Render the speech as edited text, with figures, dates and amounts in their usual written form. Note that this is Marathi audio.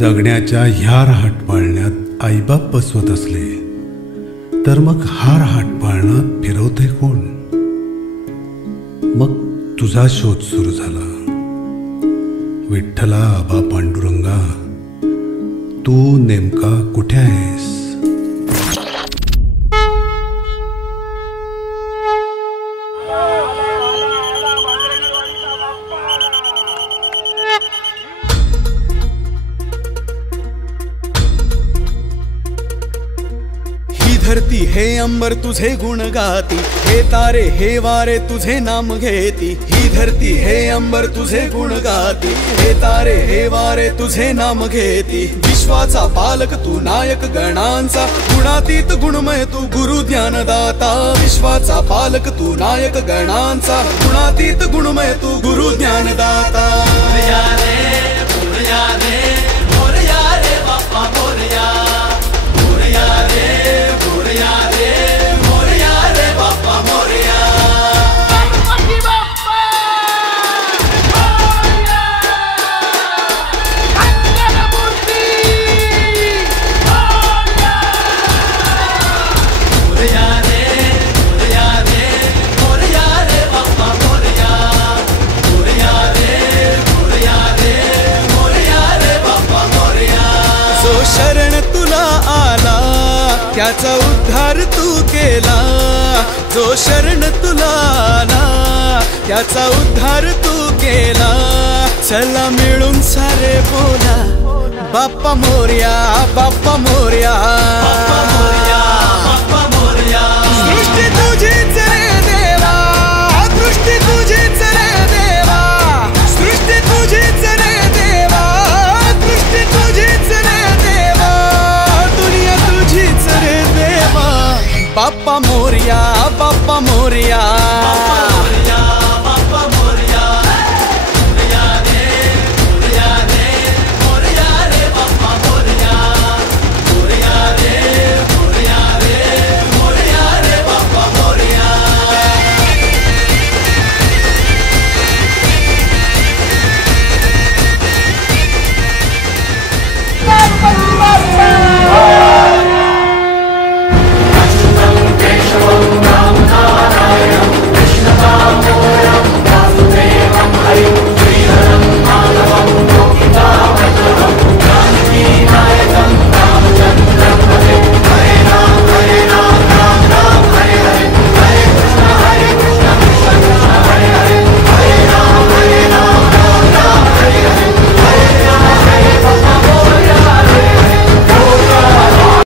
जगण्याच्या ह्या रहाटपाळण्यात आईबाप बसवत असले तर मग हा रहाटपाळणा फिरवते कोण? मग तुझा शोध सुरू झाला. विठ्ठला आबा पांडुरंगा, तू नेमका कुठे आहेस? धरती हे अंबर तुझे गुण गाती, हे तारे हे वारे तुझे नाम घेती. ही धरती हे अंबर तुझे गुण गाती, हे तारे हे वारे तुझे नाम घेती. विश्वाचा पालक तू नायक गणांचा, गुणातीत गुणमय तू गुरु ज्ञानदाता. विश्वाचा पालक तू नायक गणांचा, गुणातीत गुणमय तू गुरु ज्ञानदाता. मोरया रे मोरया रे मोरया रे बाप्पा मोरया. मोरया रे मोरया रे मोरया रे बाप्पा मोरया. गणपती बाप्पा मोरया. मंगलमूर्ती मोरया. मोरया रे मोरया रे मोरया रे बाप्पा मोरया. मोरया रे मोरया रे मोरया रे बाप्पा मोरया. जो शरण तुला आला त्याचा उद्धार तू केला. जो शरण तुला आला त्याचा उद्धार तू केला. चला मिळून सारे बोला बाप्पा मोरया, बाप्पा मोरया, बाप्पा मोरया.